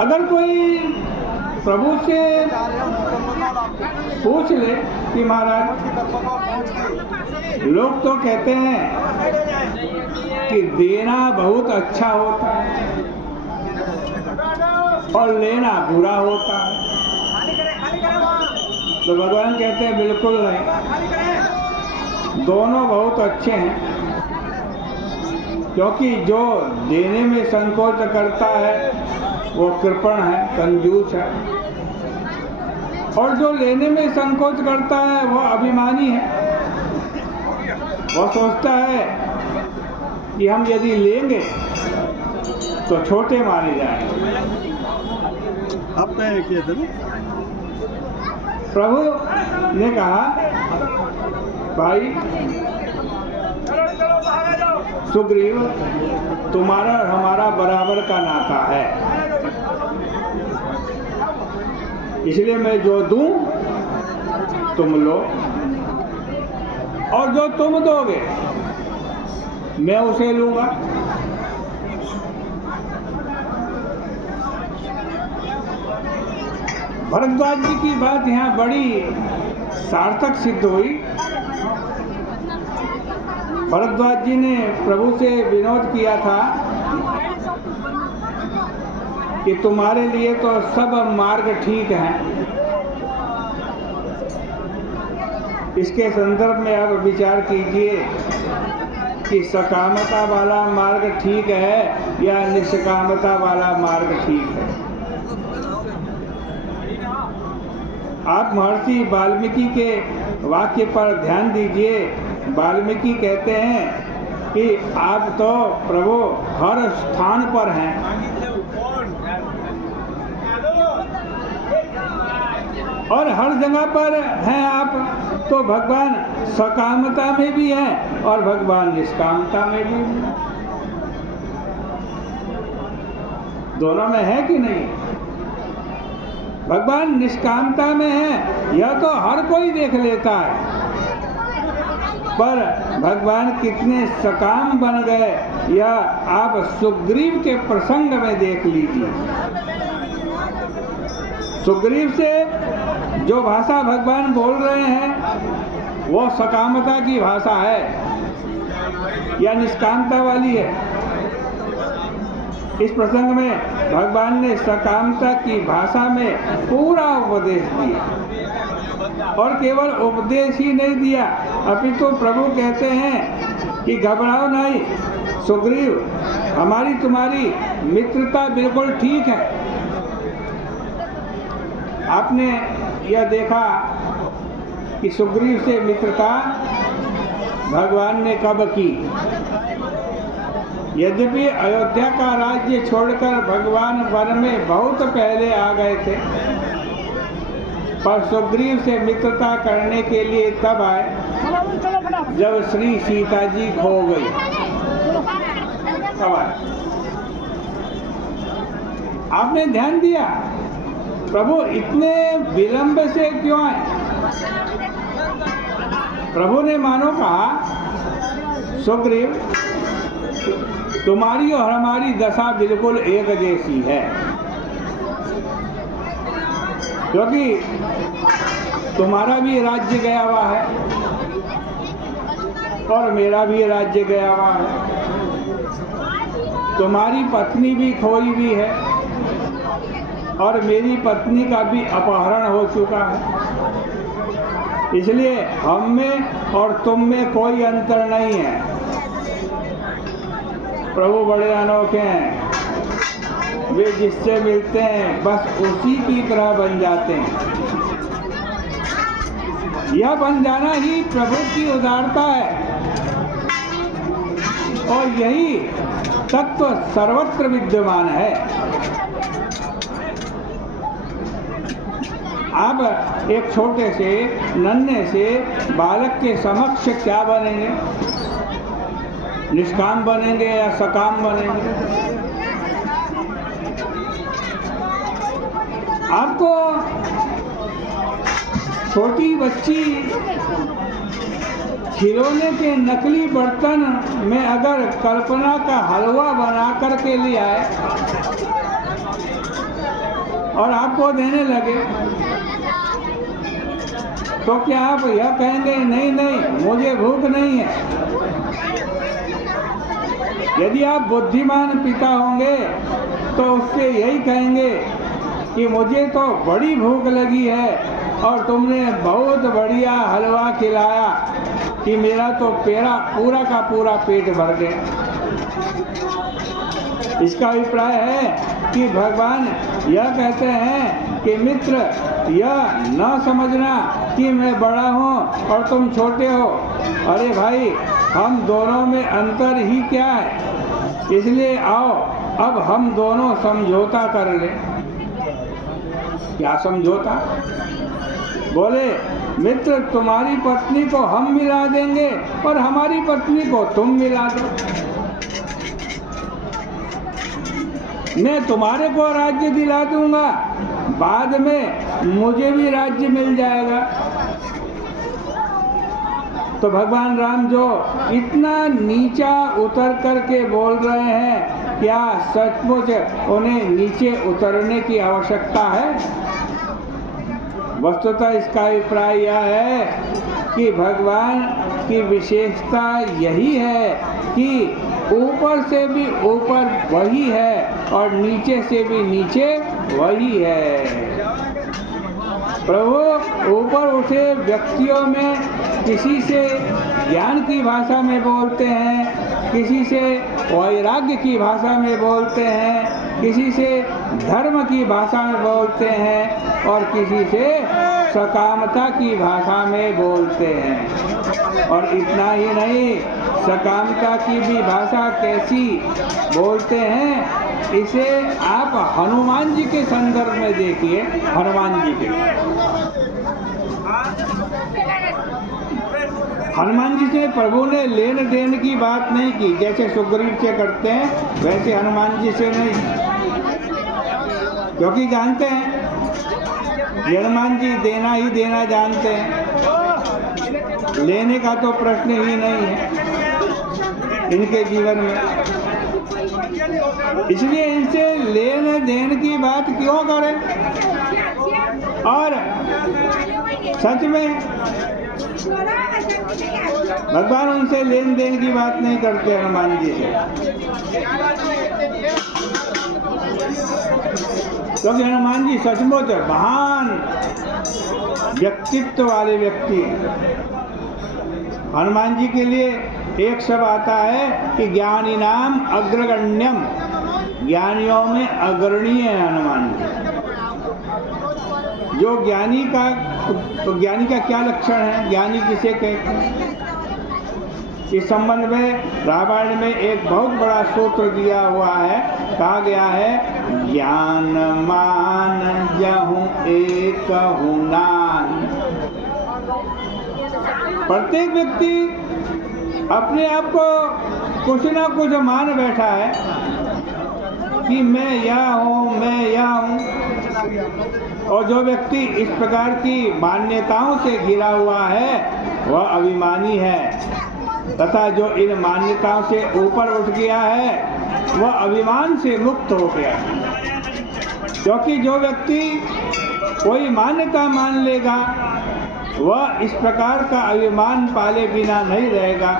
अगर कोई प्रभु से पूछ ले कि महाराज, लोग तो कहते हैं कि देना बहुत अच्छा होता है और लेना बुरा होता है, तो भगवान कहते हैं बिल्कुल नहीं, दोनों बहुत अच्छे हैं। क्योंकि जो देने में संकोच करता है वो कृपण है, कंजूस है, और जो लेने में संकोच करता है वो अभिमानी है। वो सोचता है कि हम यदि लेंगे तो छोटे माने जाएंगे। आप क्या किए थे? प्रभु ने कहा, भाई सुग्रीव, तुम्हारा और हमारा बराबर का नाता है, इसलिए मैं जो दूं तुम लो, और जो तुम दोगे मैं उसे लूंगा। भरद्वाज जी की बात यहाँ बड़ी सार्थक सिद्ध हुई। भरद्वाज जी ने प्रभु से विनोद किया था कि तुम्हारे लिए तो सब मार्ग ठीक हैं। इसके संदर्भ में आप विचार कीजिए कि सकामता वाला मार्ग ठीक है या निष्कामता वाला मार्ग ठीक है। आप महर्षि वाल्मीकि के वाक्य पर ध्यान दीजिए। वाल्मीकि कहते हैं कि आप तो प्रभु हर स्थान पर हैं, और हर जगह पर हैं आप, तो भगवान सकामता में भी हैं और भगवान निष्कामता में भी हैं। दोनों में है कि नहीं? भगवान निष्कामता में है, यह तो हर कोई देख लेता है, पर भगवान कितने सकाम बन गए यह आप सुग्रीव के प्रसंग में देख लीजिए। सुग्रीव से जो भाषा भगवान बोल रहे हैं वो सकामता की भाषा है या निष्कामता वाली है? इस प्रसंग में भगवान ने सकामता की भाषा में पूरा उपदेश दिया, और केवल उपदेश ही नहीं दिया, अपितु प्रभु कहते हैं कि घबराओ नहीं सुग्रीव, हमारी तुम्हारी मित्रता बिल्कुल ठीक है। आपने यह देखा कि सुग्रीव से मित्रता भगवान ने कब की? यद्यपि अयोध्या का राज्य छोड़कर भगवान वन में बहुत पहले आ गए थे, पर सुग्रीव से मित्रता करने के लिए तब आए जब श्री सीता जी खो गई। तब आए। आपने ध्यान दिया प्रभु इतने विलंब से क्यों आए? प्रभु ने मानो कहा, सुग्रीव तुम्हारी और हमारी दशा बिल्कुल एक जैसी है, क्योंकि तुम्हारा भी राज्य गया हुआ है और मेरा भी राज्य गया हुआ है, तुम्हारी पत्नी भी खोई भी है और मेरी पत्नी का भी अपहरण हो चुका है। इसलिए हम में और तुम में कोई अंतर नहीं है। प्रभु बड़े अनोखे हैं, वे जिससे मिलते हैं बस उसी की तरह बन जाते हैं। यह बन जाना ही प्रभु की उदारता है, और यही तत्व सर्वत्र विद्यमान है। आप एक छोटे से नन्हे से बालक के समक्ष क्या बनेंगे? निष्काम बनेंगे या सकाम बनेंगे? आपको छोटी बच्ची खिलौने के नकली बर्तन में अगर कल्पना का हलवा बना कर के ले आए और आपको देने लगे, तो क्या आप यह कहेंगे नहीं नहीं मुझे भूख नहीं है? यदि आप बुद्धिमान पिता होंगे तो उससे यही कहेंगे कि मुझे तो बड़ी भूख लगी है और तुमने बहुत बढ़िया हलवा खिलाया कि मेरा तो पूरा का पूरा पेट भर गया। इसका अभिप्राय है कि भगवान यह कहते हैं कि मित्र, यह न समझना कि मैं बड़ा हूँ और तुम छोटे हो। अरे भाई, हम दोनों में अंतर ही क्या है? इसलिए आओ अब हम दोनों समझौता कर लें। क्या समझौता? बोले, मित्र, तुम्हारी पत्नी को हम मिला देंगे और हमारी पत्नी को तुम मिला दो। मैं तुम्हारे को राज्य दिला दूंगा, बाद में मुझे भी राज्य मिल जाएगा। तो भगवान राम जो इतना नीचा उतर करके बोल रहे हैं, क्या सचमुच उन्हें नीचे उतरने की आवश्यकता है? वस्तुतः इसका अभिप्राय यह है कि भगवान की विशेषता यही है कि ऊपर से भी ऊपर वही है और नीचे से भी नीचे वही है। प्रभु ऊपर उठे व्यक्तियों में किसी से ज्ञान की भाषा में बोलते हैं, किसी से वैराग्य की भाषा में बोलते हैं, किसी से धर्म की भाषा में बोलते हैं और किसी से सकामता की भाषा में बोलते हैं। और इतना ही नहीं, सकामता की भी भाषा कैसी बोलते हैं, इसे आप हनुमान जी के संदर्भ में देखिए। हनुमान जी के हनुमान जी से प्रभु ने लेन देन की बात नहीं की, जैसे सुग्रीव से करते हैं वैसे हनुमान जी से नहीं, क्योंकि जानते हैं हनुमान जी देना ही देना जानते हैं, लेने का तो प्रश्न ही नहीं है इनके जीवन में। इसलिए इनसे लेन देन की बात क्यों करें? और सच में भगवान उनसे लेन देन की बात नहीं करते हनुमान जी से, क्योंकि हनुमान जी सचमुच महान व्यक्तित्व वाले व्यक्ति हैं। हनुमान जी के लिए एक शब्द आता है कि ज्ञानी नाम अग्रगण्यम, ज्ञानियों में अग्रणीय है हनुमान जी। जो ज्ञानी का, तो ज्ञानी का क्या लक्षण है? ज्ञानी किसे कहते हैं? इस संबंध में रामायण में एक बहुत बड़ा सूत्र दिया हुआ है, कहा गया है ज्ञान मान जहु एक नान। प्रत्येक व्यक्ति अपने आप को कुछ ना कुछ मान बैठा है कि मैं यह हूँ, मैं यह हूँ। और जो व्यक्ति इस प्रकार की मान्यताओं से घिरा हुआ है वह अभिमानी है, तथा जो इन मान्यताओं से ऊपर उठ गया है वह अभिमान से मुक्त हो गया। क्योंकि जो व्यक्ति कोई मान्यता मान लेगा वह इस प्रकार का अभिमान पाले बिना नहीं रहेगा।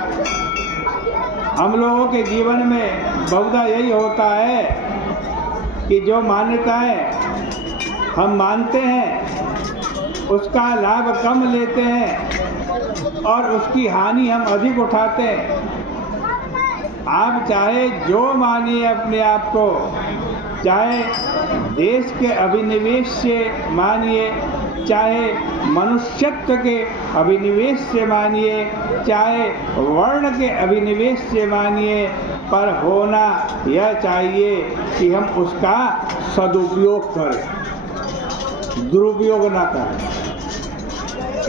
हम लोगों के जीवन में बहुधा यही होता है कि जो मान्यताएं हम मानते हैं उसका लाभ कम लेते हैं और उसकी हानि हम अधिक उठाते हैं। आप चाहे जो मानिए अपने आप को, चाहे देश के अभिनिवेश से मानिए, चाहे मनुष्यत्व के अभिनिवेश से मानिए, चाहे वर्ण के अभिनिवेश से मानिए, पर होना यह चाहिए कि हम उसका सदुपयोग करें, दुरुपयोग ना करें।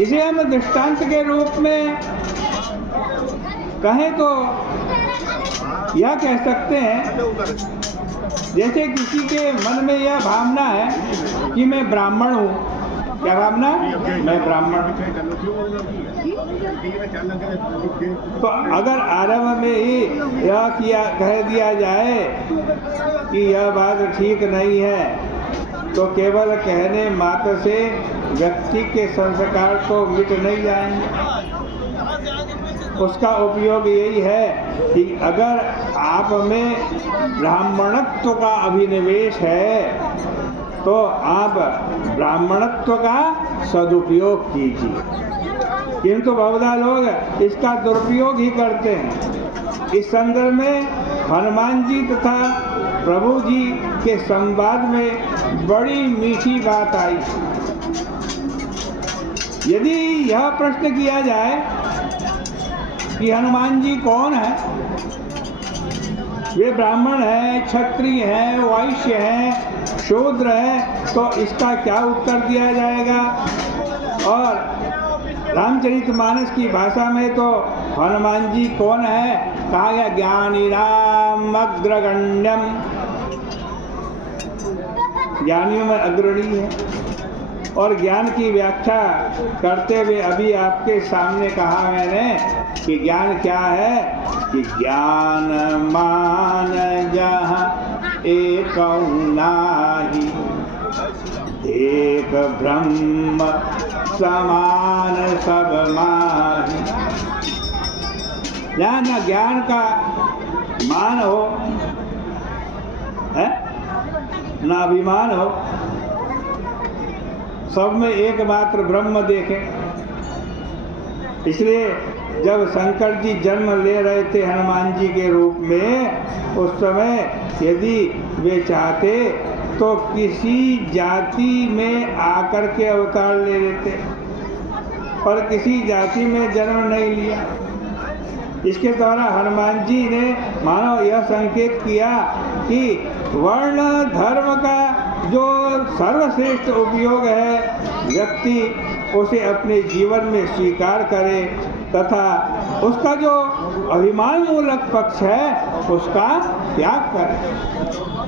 इसे हम दृष्टांत के रूप में कहें तो यह कह सकते हैं, जैसे किसी के मन में यह भावना है कि मैं ब्राह्मण हूँ। क्या भावना? मैं ब्राह्मण। तो अगर आरंभ में ही यह कह दिया जाए कि यह बात ठीक नहीं है, तो केवल कहने मात्र से व्यक्ति के संस्कार तो मिट नहीं जाएंगे। उसका उपयोग यही है कि अगर आप में ब्राह्मणत्व का अभिनिवेश है तो आप ब्राह्मणत्व का सदुपयोग कीजिए, किंतु बहुधा लोग इसका दुरुपयोग ही करते हैं। इस संदर्भ में हनुमान जी तथा प्रभु जी के संवाद में बड़ी मीठी बात आई। यदि यह प्रश्न किया जाए कि हनुमान जी कौन है, वे ब्राह्मण हैं, क्षत्रिय हैं, वैश्य हैं, शूद्र हैं, तो इसका क्या उत्तर दिया जाएगा? और रामचरितमानस की भाषा में तो हनुमान जी कौन है कहा गया? ज्ञानीनाम अग्रगण्यम, ज्ञानियों में अग्रणी है। और ज्ञान की व्याख्या करते हुए अभी आपके सामने कहा मैंने कि ज्ञान क्या है कि ज्ञान मान जहाँ एक नाही, एक ब्रह्म समान सब माही। जहाँ न ज्ञान का मान हो है, न अभिमान हो, सब में एकमात्र ब्रह्म देखें। इसलिए जब शंकर जी जन्म ले रहे थे हनुमान जी के रूप में, उस समय यदि वे चाहते तो किसी जाति में आकर के अवतार ले लेते, पर किसी जाति में जन्म नहीं लिया। इसके द्वारा हनुमान जी ने मानो यह संकेत किया कि वर्ण धर्म का जो सर्वश्रेष्ठ उपयोग है, व्यक्ति उसे अपने जीवन में स्वीकार करे तथा उसका जो अभिमान मूलक पक्ष है उसका त्याग करे।